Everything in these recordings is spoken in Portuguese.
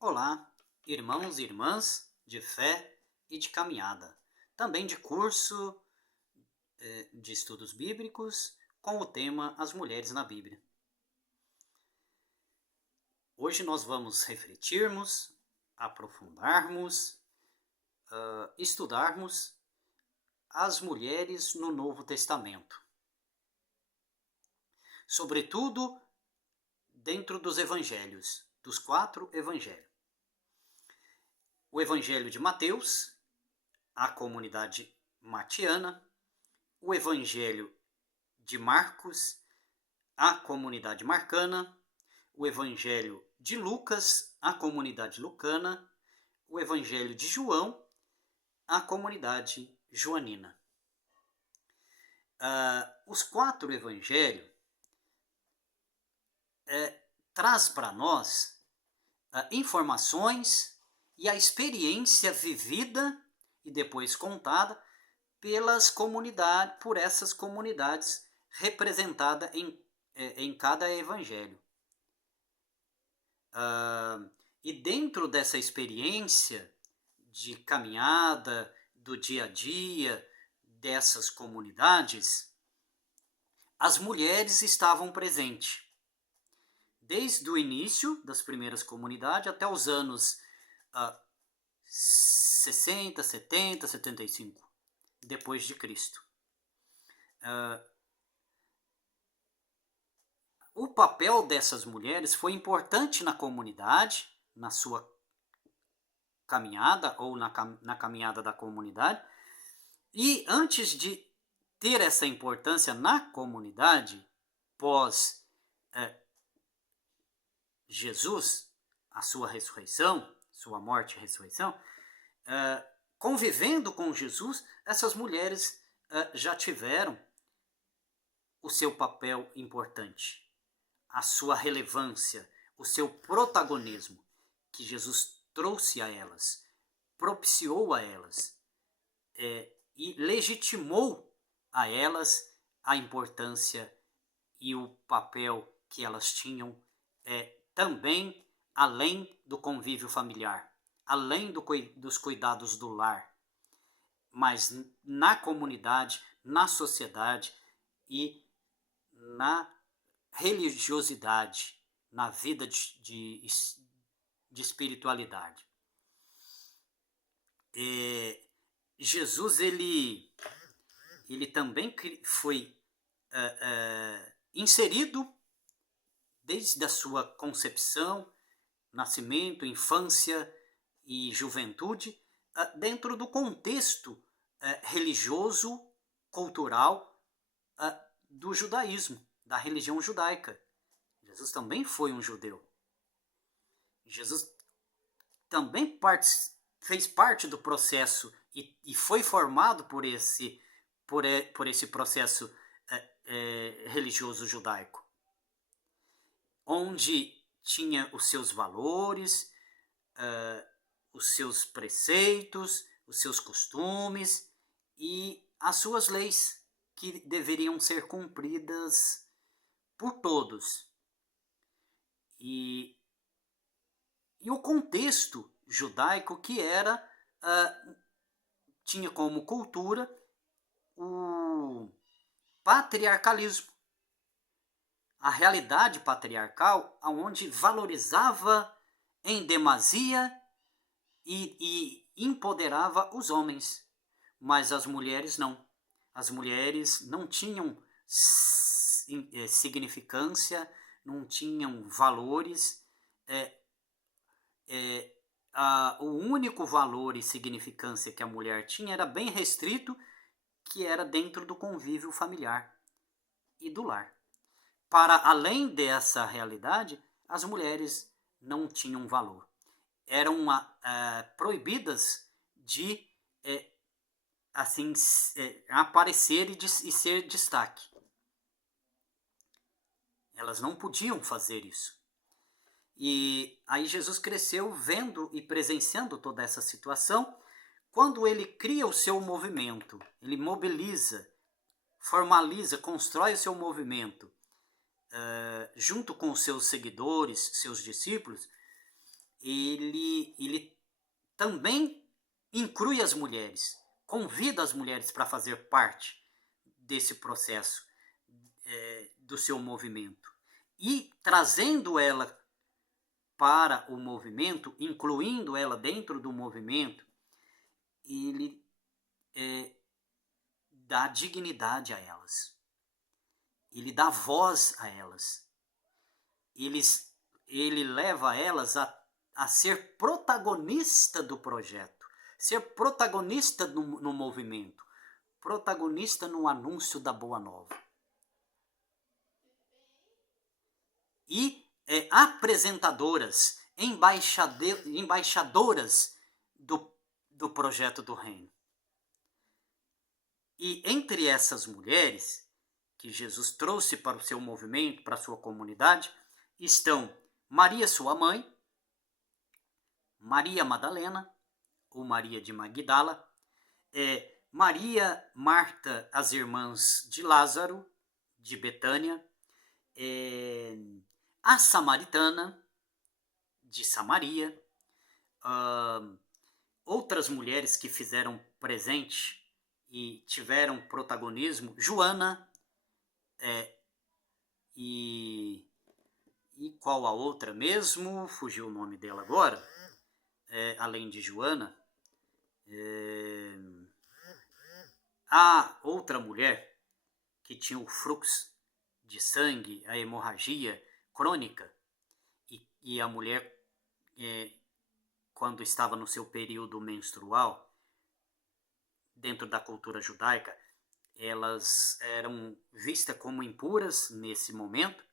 Olá, irmãos e irmãs de fé e de caminhada, também de curso de estudos bíblicos com o tema As Mulheres na Bíblia. Hoje nós vamos refletirmos, aprofundarmos, estudarmos as mulheres no Novo Testamento, sobretudo dentro dos evangelhos, dos 4 evangelhos. O Evangelho de Mateus, a comunidade matiana, o Evangelho de Marcos, a comunidade marcana, o Evangelho de Lucas, a comunidade lucana, o Evangelho de João, a comunidade joanina. Os 4 evangelhos traz para nós informações e a experiência vivida e depois contada por essas comunidades representadas em cada evangelho. E dentro dessa experiência de caminhada, do dia a dia, dessas comunidades, as mulheres estavam presentes. Desde o início das primeiras comunidades até os anos 60, 70, 75 depois de Cristo. O papel dessas mulheres foi importante na comunidade, na sua caminhada ou na caminhada da comunidade. E antes de ter essa importância na comunidade, pós Jesus, a sua ressurreição, sua morte e ressurreição, convivendo com Jesus, essas mulheres já tiveram o seu papel importante, a sua relevância, o seu protagonismo, que Jesus trouxe a elas, propiciou a elas e legitimou a elas a importância e o papel que elas tinham também além do convívio familiar, além dos cuidados do lar, mas na comunidade, na sociedade e na religiosidade, na vida de espiritualidade. Jesus ele também foi inserido desde a sua concepção, nascimento, infância e juventude, dentro do contexto religioso, cultural do judaísmo, da religião judaica. Jesus também foi um judeu. Jesus também fez parte do processo e foi formado por esse processo religioso judaico, onde tinha os seus valores, os seus preceitos, os seus costumes e as suas leis que deveriam ser cumpridas por todos. E o contexto judaico que tinha como cultura o patriarcalismo, a realidade patriarcal, onde valorizava em demasia e empoderava os homens, mas as mulheres não. As mulheres não tinham significância, não tinham valores. O único valor e significância que a mulher tinha era bem restrito, que era dentro do convívio familiar e do lar. Para além dessa realidade, as mulheres não tinham valor. Eram proibidas de aparecer e ser destaque. Elas não podiam fazer isso. E aí Jesus cresceu vendo e presenciando toda essa situação. Quando ele cria o seu movimento, ele mobiliza, formaliza, constrói o seu movimento, junto com os seus seguidores, seus discípulos, ele também inclui as mulheres, convida as mulheres para fazer parte desse processo do seu movimento. E trazendo ela para o movimento, incluindo ela dentro do movimento, ele dá dignidade a elas. Ele dá voz a elas. Ele leva elas a ser protagonista do projeto, ser protagonista no movimento, protagonista no anúncio da Boa Nova. E apresentadoras, embaixadoras do projeto do reino. E entre essas mulheres que Jesus trouxe para o seu movimento, para a sua comunidade, estão Maria, sua mãe, Maria Madalena, ou Maria de Magdala, Maria, Marta, as irmãs de Lázaro, de Betânia, a samaritana, de Samaria, outras mulheres que fizeram presente e tiveram protagonismo, Joana, e qual a outra mesmo? Fugiu o nome dela agora. Além de Joana, a outra mulher que tinha o fluxo de sangue, a hemorragia crônica, e a mulher, quando estava no seu período menstrual, dentro da cultura judaica, elas eram vistas como impuras nesse momento.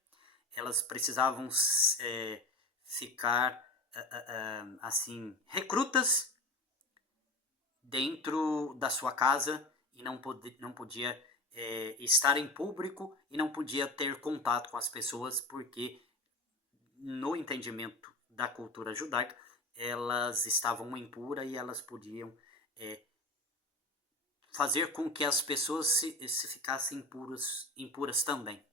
Elas precisavam ficar assim, recrutas dentro da sua casa e não podia estar em público e não podia ter contato com as pessoas, porque no entendimento da cultura judaica elas estavam impuras e elas podiam fazer com que as pessoas se ficassem impuras também.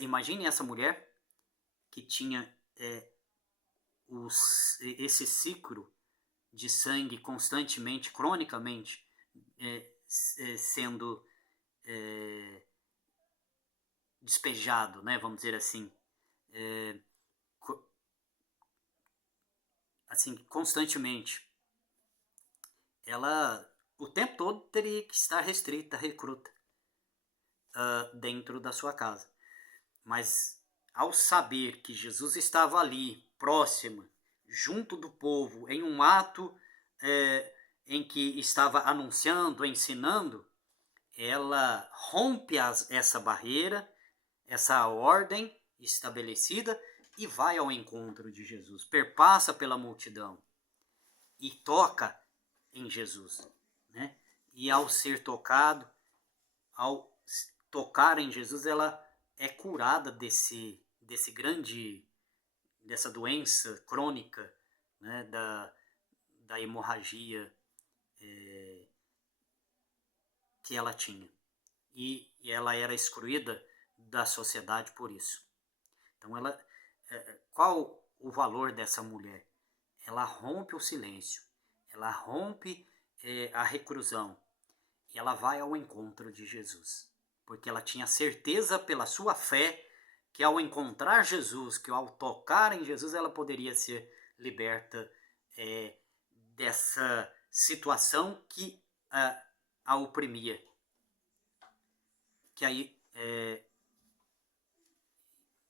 Imagine essa mulher que tinha esse ciclo de sangue constantemente, cronicamente, sendo despejado, né, vamos dizer assim, assim, constantemente. Ela, o tempo todo, teria que estar restrita, recruta, dentro da sua casa. Mas ao saber que Jesus estava ali, próximo, junto do povo, em um ato em que estava anunciando, ensinando, ela rompe essa barreira, essa ordem estabelecida, e vai ao encontro de Jesus, perpassa pela multidão e toca em Jesus, né? E ao ser tocado, ao tocar em Jesus, ela é curada dessa doença crônica, né? da hemorragia que ela tinha. E ela era excluída da sociedade por isso. Então, qual o valor dessa mulher? Ela rompe o silêncio, ela rompe a reclusão, e ela vai ao encontro de Jesus, porque ela tinha certeza pela sua fé que ao encontrar Jesus, que ao tocar em Jesus, ela poderia ser liberta dessa situação que a oprimia, que aí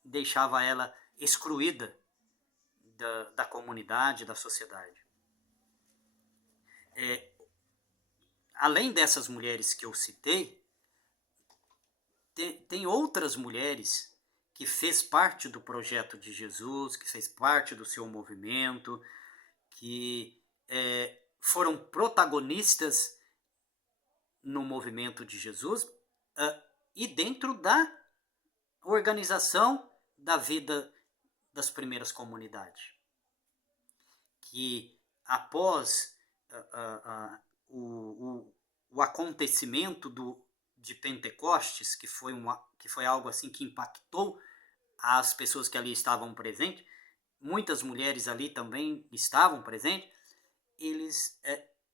deixava ela excluída da comunidade, da sociedade. Além dessas mulheres que eu citei, tem outras mulheres que fez parte do projeto de Jesus, que fez parte do seu movimento, que foram protagonistas no movimento de Jesus e dentro da organização da vida das primeiras comunidades. Que após o acontecimento de Pentecostes, que foi algo assim que impactou as pessoas que ali estavam presentes, muitas mulheres ali também estavam presentes, eles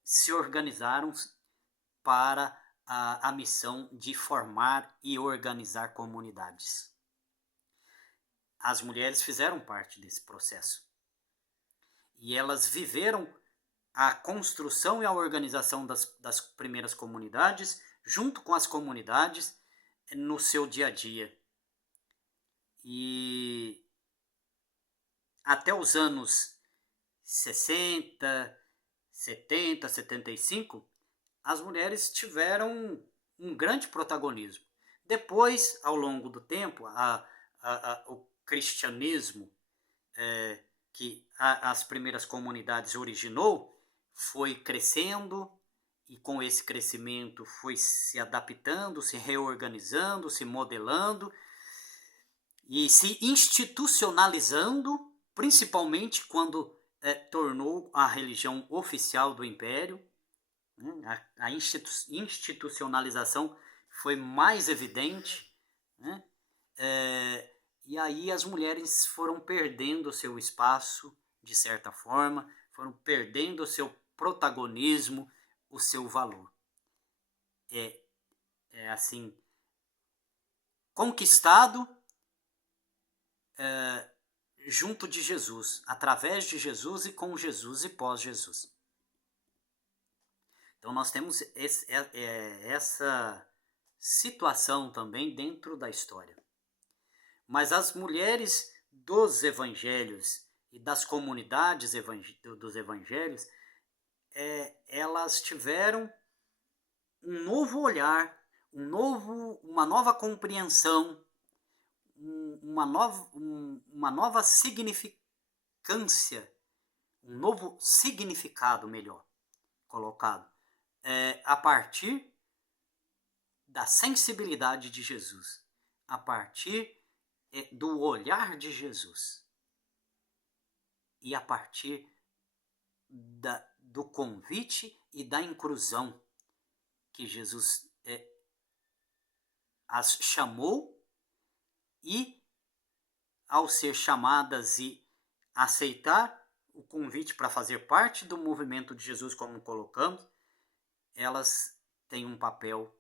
se organizaram para a missão de formar e organizar comunidades. As mulheres fizeram parte desse processo. E elas viveram a construção e a organização das primeiras comunidades, junto com as comunidades, no seu dia a dia. E até os anos 60, 70, 75, as mulheres tiveram um grande protagonismo. Depois, ao longo do tempo, o cristianismo que as primeiras comunidades originou foi crescendo, e com esse crescimento foi se adaptando, se reorganizando, se modelando e se institucionalizando, principalmente quando tornou a religião oficial do Império. A institucionalização foi mais evidente, né? E aí as mulheres foram perdendo o seu espaço, de certa forma, foram perdendo o seu protagonismo, o seu valor. Assim, conquistado junto de Jesus, através de Jesus e com Jesus e pós-Jesus. Então nós temos essa situação também dentro da história. Mas as mulheres dos evangelhos e das comunidades dos evangelhos, elas tiveram um novo olhar, uma nova compreensão, uma nova significância, um novo significado, melhor colocado, a partir da sensibilidade de Jesus, a partir do olhar de Jesus e a partir do convite e da inclusão que Jesus as chamou, e ao ser chamadas e aceitar o convite para fazer parte do movimento de Jesus, como colocamos, elas têm um papel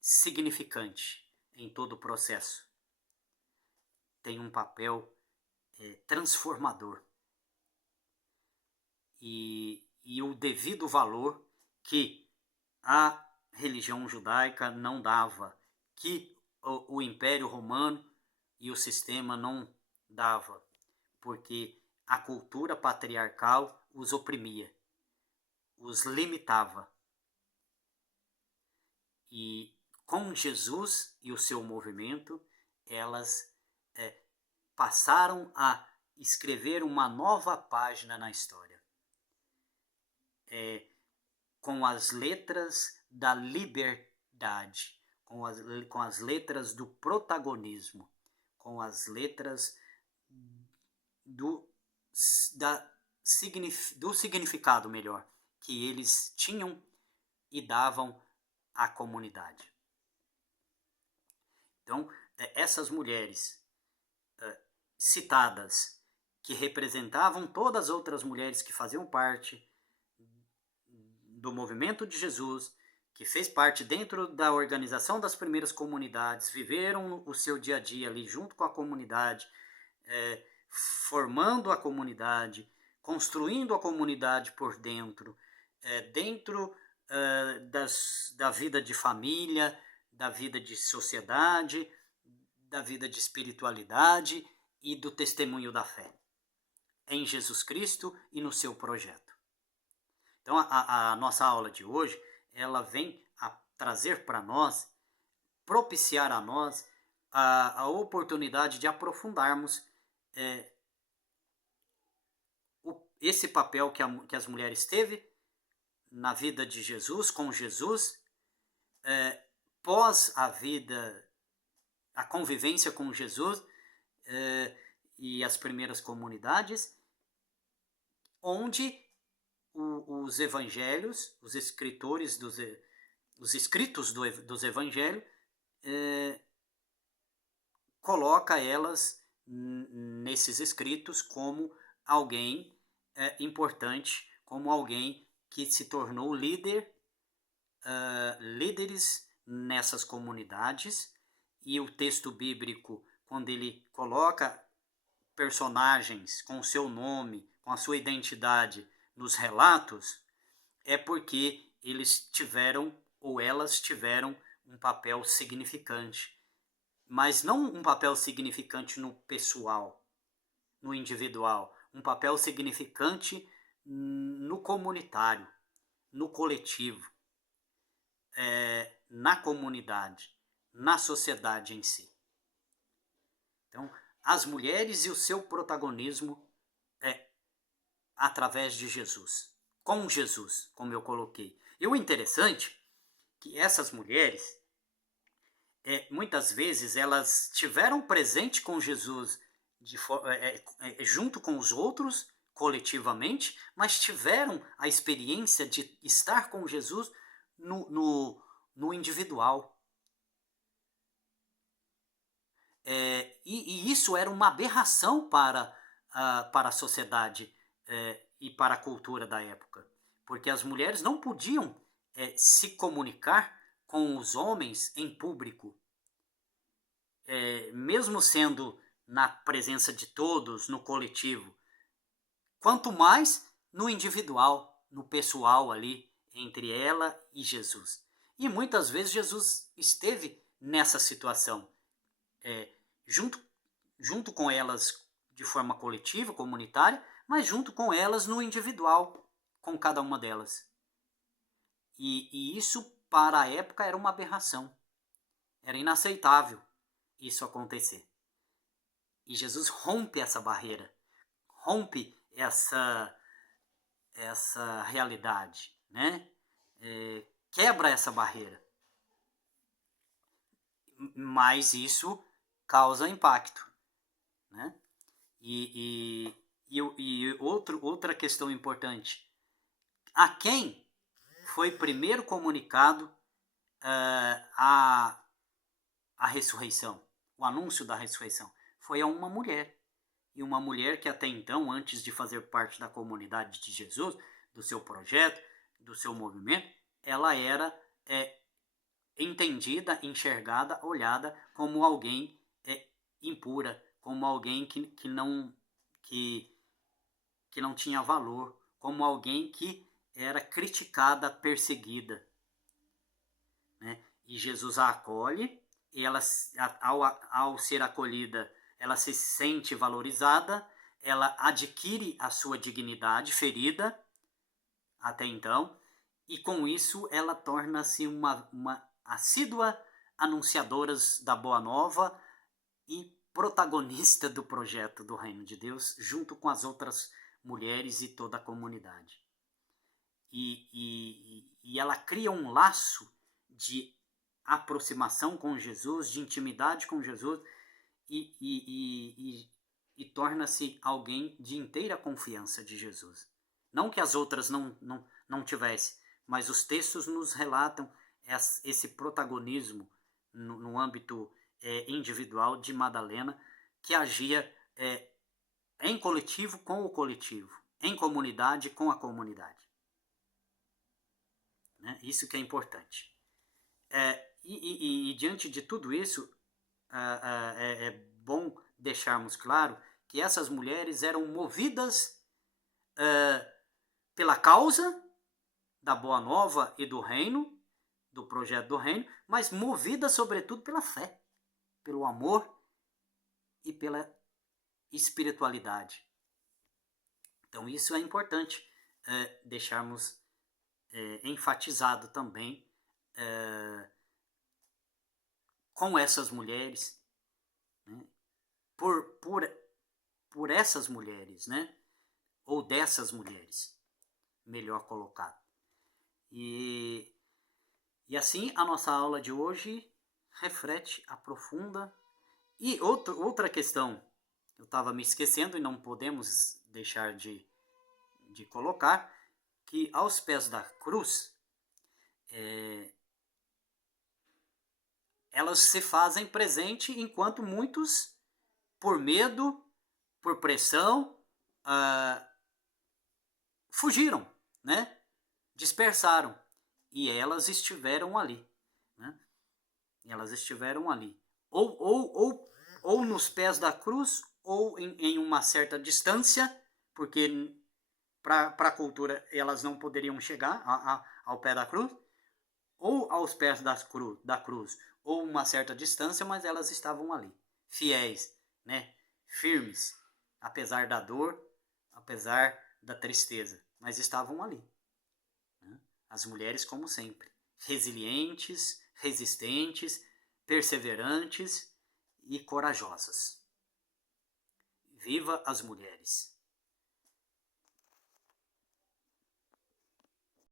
significante em todo o processo. Tem um papel transformador. E o devido valor que a religião judaica não dava, que o Império Romano e o sistema não dava, porque a cultura patriarcal os oprimia, os limitava. E com Jesus e o seu movimento, elas passaram a escrever uma nova página na história, com as letras da liberdade, com as letras do protagonismo, com as letras do significado melhor que eles tinham e davam à comunidade. Então, essas mulheres citadas, que representavam todas as outras mulheres que faziam parte do movimento de Jesus, que fez parte dentro da organização das primeiras comunidades, viveram o seu dia a dia ali junto com a comunidade, formando a comunidade, construindo a comunidade por dentro, dentro da vida de família, da vida de sociedade, da vida de espiritualidade e do testemunho da fé em Jesus Cristo e no seu projeto. Então a nossa aula de hoje, ela vem a trazer para nós, propiciar a nós a oportunidade de aprofundarmos esse papel que as mulheres teve na vida de Jesus, com Jesus, pós a convivência com Jesus e as primeiras comunidades, onde os evangelhos, os escritores os escritos dos evangelhos, coloca elas nesses escritos como alguém importante, como alguém que se tornou líderes nessas comunidades. E o texto bíblico, quando ele coloca personagens com o seu nome, com a sua identidade nos relatos, é porque eles tiveram ou elas tiveram um papel significante. Mas não um papel significante no pessoal, no individual, um papel significante no comunitário, no coletivo, na comunidade, na sociedade em si. Então, as mulheres e o seu protagonismo através de Jesus, com Jesus, como eu coloquei. E o interessante é que essas mulheres, muitas vezes, elas tiveram presente com Jesus junto com os outros, coletivamente, mas tiveram a experiência de estar com Jesus no individual. E isso era uma aberração para a sociedade e para a cultura da época, porque as mulheres não podiam se comunicar com os homens em público, mesmo sendo na presença de todos, no coletivo, quanto mais no individual, no pessoal ali, entre ela e Jesus. E muitas vezes Jesus esteve nessa situação, junto com elas de forma coletiva, comunitária, mas junto com elas no individual, com cada uma delas. E isso, para a época, era uma aberração. Era inaceitável isso acontecer. E Jesus rompe essa barreira, rompe essa realidade, né? Quebra essa barreira. Mas isso causa impacto, né? E outra questão importante: a quem foi primeiro comunicado a ressurreição, o anúncio da ressurreição? Foi a uma mulher. E uma mulher que até então, antes de fazer parte da comunidade de Jesus, do seu projeto, do seu movimento, ela era entendida, enxergada, olhada como alguém impura, como alguém que não tinha valor, como alguém que era criticada, perseguida, né? E Jesus a acolhe, e ela, ao ser acolhida, ela se sente valorizada, ela adquire a sua dignidade ferida até então, e com isso ela torna-se uma assídua anunciadora da Boa Nova e protagonista do projeto do Reino de Deus, junto com as outras mulheres e toda a comunidade. E ela cria um laço de aproximação com Jesus, de intimidade com Jesus, e torna-se alguém de inteira confiança de Jesus. Não que as outras não tivessem, mas os textos nos relatam esse protagonismo no âmbito individual de Madalena, que agia em coletivo com o coletivo, em comunidade com a comunidade. Né? Isso que é importante. E diante de tudo isso, é bom deixarmos claro que essas mulheres eram movidas pela causa da Boa Nova e do reino, do projeto do reino, mas movidas sobretudo pela fé, pelo amor e pela espiritualidade. Então isso é importante deixarmos enfatizado também com essas mulheres, né? por essas mulheres, né? Ou dessas mulheres, melhor colocado. E assim a nossa aula de hoje reflete, aprofunda. E outra questão, eu estava me esquecendo e não podemos deixar de colocar, que aos pés da cruz, elas se fazem presente enquanto muitos por medo, por pressão, fugiram, né? Dispersaram. E elas estiveram ali, né? Elas estiveram ali. Ou nos pés da cruz, ou em uma certa distância, porque para a cultura elas não poderiam chegar ao pé da cruz, ou aos pés da cruz, ou uma certa distância, mas elas estavam ali, fiéis, né? Firmes, apesar da dor, apesar da tristeza, mas estavam ali, né? As mulheres, como sempre, resilientes, resistentes, perseverantes e corajosas. Viva as mulheres!